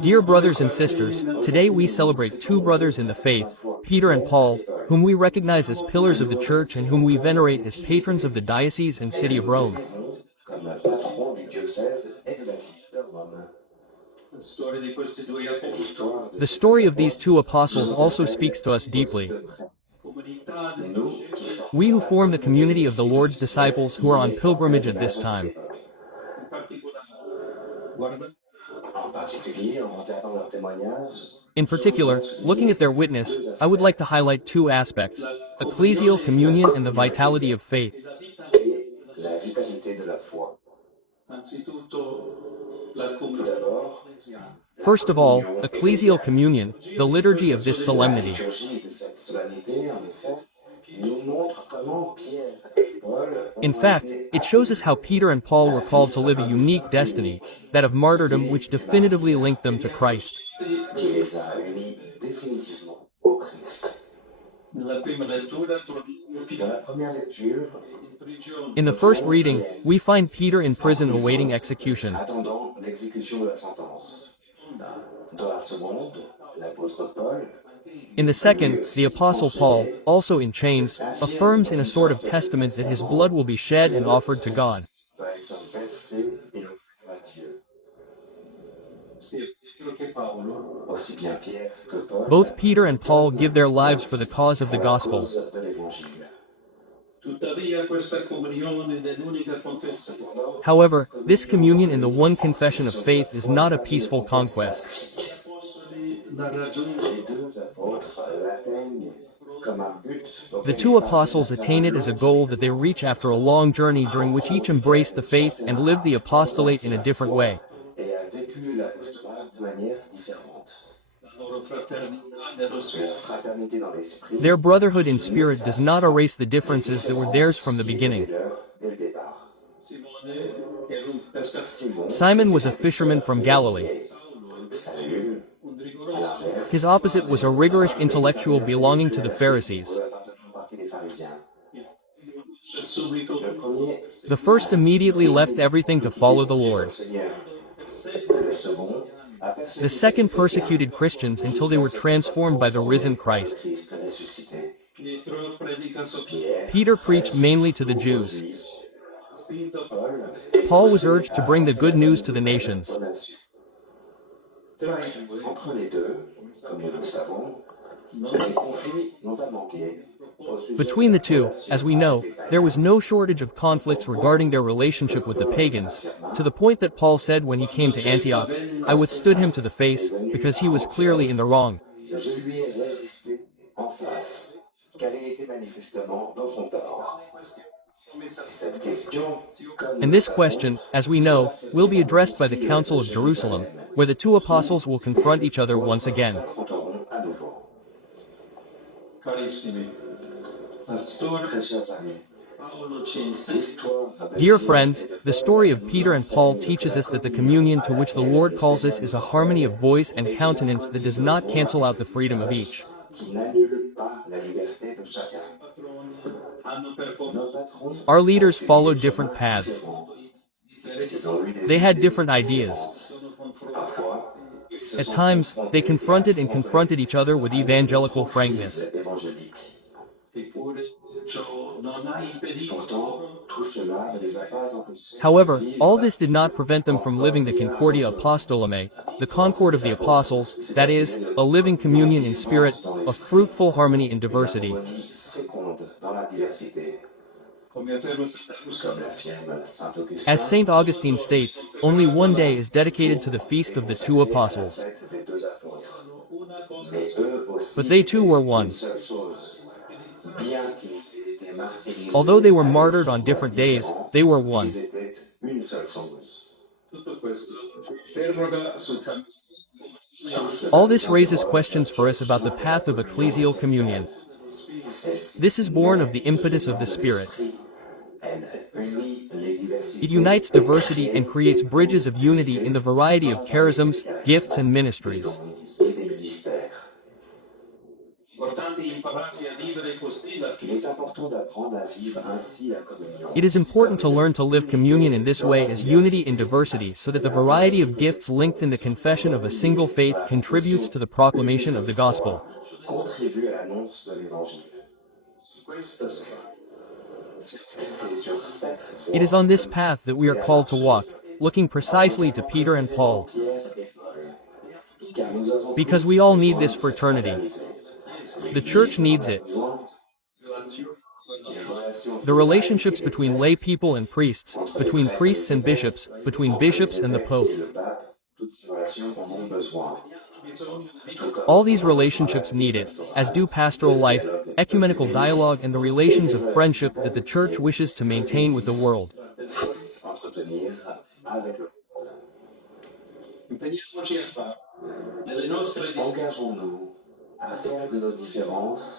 Dear brothers and sisters, today we celebrate two brothers in the faith, Peter and Paul, whom we recognize as pillars of the Church and whom we venerate as patrons of the diocese and city of Rome. The story of these two apostles also speaks to us deeply. We who form the community of the Lord's disciples who are on pilgrimage at this time. In particular, looking at their witness, I would like to highlight two aspects: ecclesial communion and the vitality of faith. First of all, ecclesial communion, the liturgy of this solemnity. In fact, it shows us how Peter and Paul were called to live a unique destiny, that of martyrdom, which definitively linked them to Christ. In the first reading, we find Peter in prison awaiting execution. In the second, the Apostle Paul, also in chains, affirms in a sort of testament that his blood will be shed and offered to God. Both Peter and Paul give their lives for the cause of the gospel. However, this communion in the one confession of faith is not a peaceful conquest. The two apostles attain it as a goal that they reach after a long journey during which each embraced the faith and lived the apostolate in a different way. Their brotherhood in spirit does not erase the differences that were theirs from the beginning. Simon was a fisherman from Galilee. His opposite was a rigorous intellectual belonging to the Pharisees. The first immediately left everything to follow the Lord. The second persecuted Christians until they were transformed by the risen Christ. Peter preached mainly to the Jews. Paul was urged to bring the good news to the nations. Between the two, as we know, there was no shortage of conflicts regarding their relationship with the pagans, to the point that Paul said when he came to Antioch, "I withstood him to the face, because he was clearly in the wrong." And this question, as we know, will be addressed by the Council of Jerusalem, where the two apostles will confront each other once again. Dear friends, the story of Peter and Paul teaches us that the communion to which the Lord calls us is a harmony of voice and countenance that does not cancel out the freedom of each. Our leaders followed different paths. They had different ideas. At times, they confronted each other with evangelical frankness. However, all this did not prevent them from living the Concordia Apostolum, the concord of the apostles, that is, a living communion in spirit, a fruitful harmony in diversity. As St. Augustine states, only one day is dedicated to the feast of the two apostles. But they too were one. Although they were martyred on different days, they were one. All this raises questions for us about the path of ecclesial communion. This is born of the impetus of the Spirit. It unites diversity and creates bridges of unity in the variety of charisms, gifts and ministries. It is important to learn to live communion in this way as unity in diversity so that the variety of gifts linked in the confession of a single faith contributes to the proclamation of the gospel. It is on this path that we are called to walk, looking precisely to Peter and Paul. Because we all need this fraternity. The church needs it. The relationships between lay people and priests, between priests and bishops, between bishops and the Pope. All these relationships need it, as do pastoral life, ecumenical dialogue and the relations of friendship that the Church wishes to maintain with the world.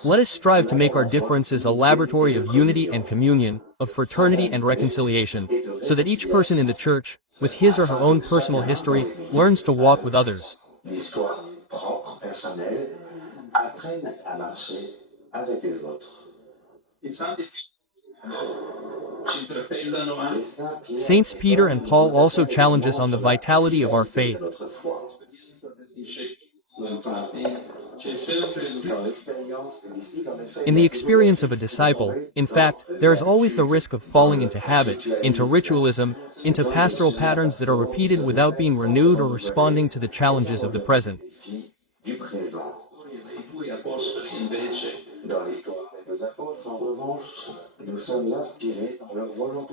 Let us strive to make our differences a laboratory of unity and communion, of fraternity and reconciliation, so that each person in the Church, with his or her own personal history, learns to walk with others. Saints Peter and Paul also challenge us on the vitality of our faith. In the experience of a disciple, in fact, there is always the risk of falling into habit, into ritualism, into pastoral patterns that are repeated without being renewed or responding to the challenges of the present.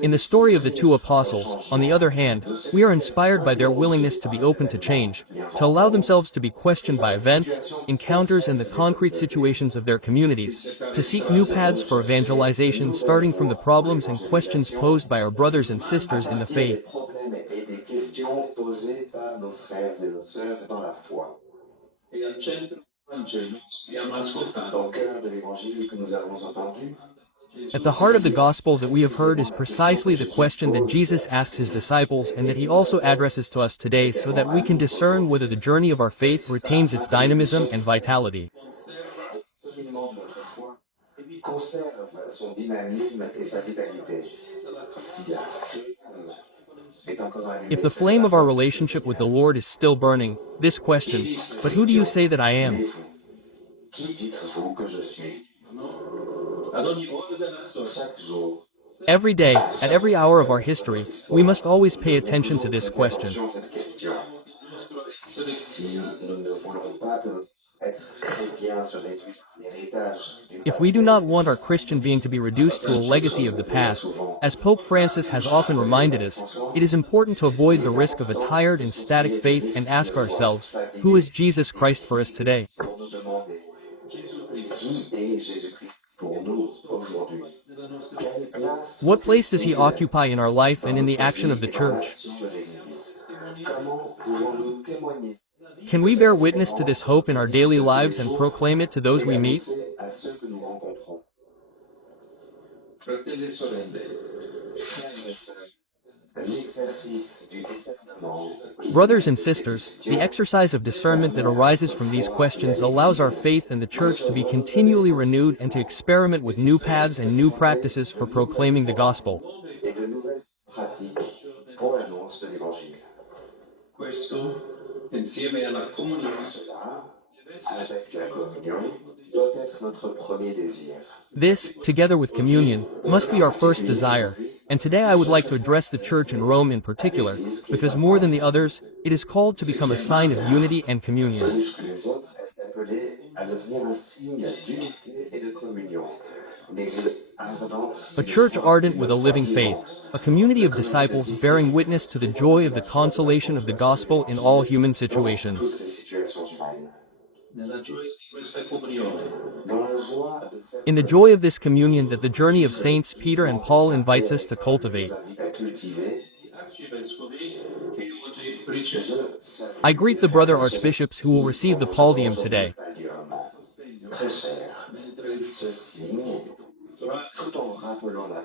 In the story of the two apostles, on the other hand, we are inspired by their willingness to be open to change, to allow themselves to be questioned by events, encounters and the concrete situations of their communities, to seek new paths for evangelization starting from the problems and questions posed by our brothers and sisters in the faith. At the heart of the gospel that we have heard is precisely the question that Jesus asks his disciples and that he also addresses to us today so that we can discern whether the journey of our faith retains its dynamism and vitality. If the flame of our relationship with the Lord is still burning, this question, "But who do you say that I am?" Every day, at every hour of our history, we must always pay attention to this question. If we do not want our Christian being to be reduced to a legacy of the past, as Pope Francis has often reminded us, it is important to avoid the risk of a tired and static faith and ask ourselves, who is Jesus Christ for us today? What place does he occupy in our life and in the action of the Church? Can we bear witness to this hope in our daily lives and proclaim it to those we meet? Brothers and sisters, the exercise of discernment that arises from these questions allows our faith and the Church to be continually renewed and to experiment with new paths and new practices for proclaiming the gospel. This, together with communion, must be our first desire, and today I would like to address the Church in Rome in particular, because more than the others, it is called to become a sign of unity and communion. A church ardent with a living faith, a community of disciples bearing witness to the joy of the consolation of the gospel in all human situations. In the joy of this communion that the journey of Saints Peter and Paul invites us to cultivate. I greet the brother archbishops who will receive the pallium today.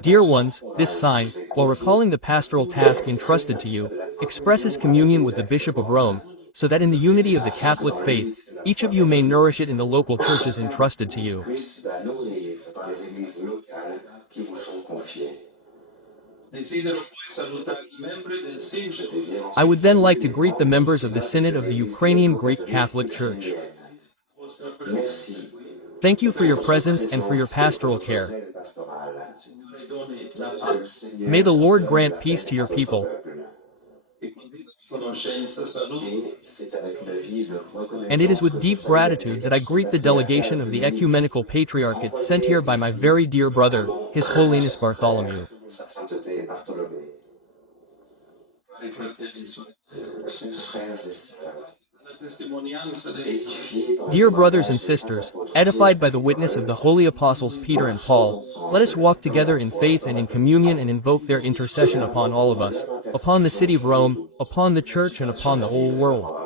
Dear ones, this sign, while recalling the pastoral task entrusted to you, expresses communion with the Bishop of Rome, so that in the unity of the Catholic faith, each of you may nourish it in the local churches entrusted to you. les églises locales qui vous sont confiées. Desidero poi salutare i membri del Je Sindaco désire I would then like to ensuite greet the members of the Synod of the Ukrainian Greek Catholic Church. vostra Merci Thank you for your votre presence and for your présence et pastoral votre care. zèle pastoral. Signore doni la Que pace le Seigneur May the Lord donne grant la peace paix to your à votre people. peuple. che condivide conoscenza, salute Et c'est avec une vive reconnaissance And it is que with je deep salue gratitude that I greet the l'ex-patriarcat delegation of the Homélie, Ecumenical Patriarchate sent here by my very dear brother, His Holiness Bartholomew. sa sainteté Bartholomé. ai fratelli e sorelle. Chers frères et sœurs, La testimonianza dei édifiés par le Dear brothers and témoignage des sisters, apôtres edified by Pierre the et witness of the Paul, holy apostles Peter and Paul, let us walk together in faith and in communion and invoke their intercession upon all of us, upon the city of Rome, upon the Church and upon the whole world.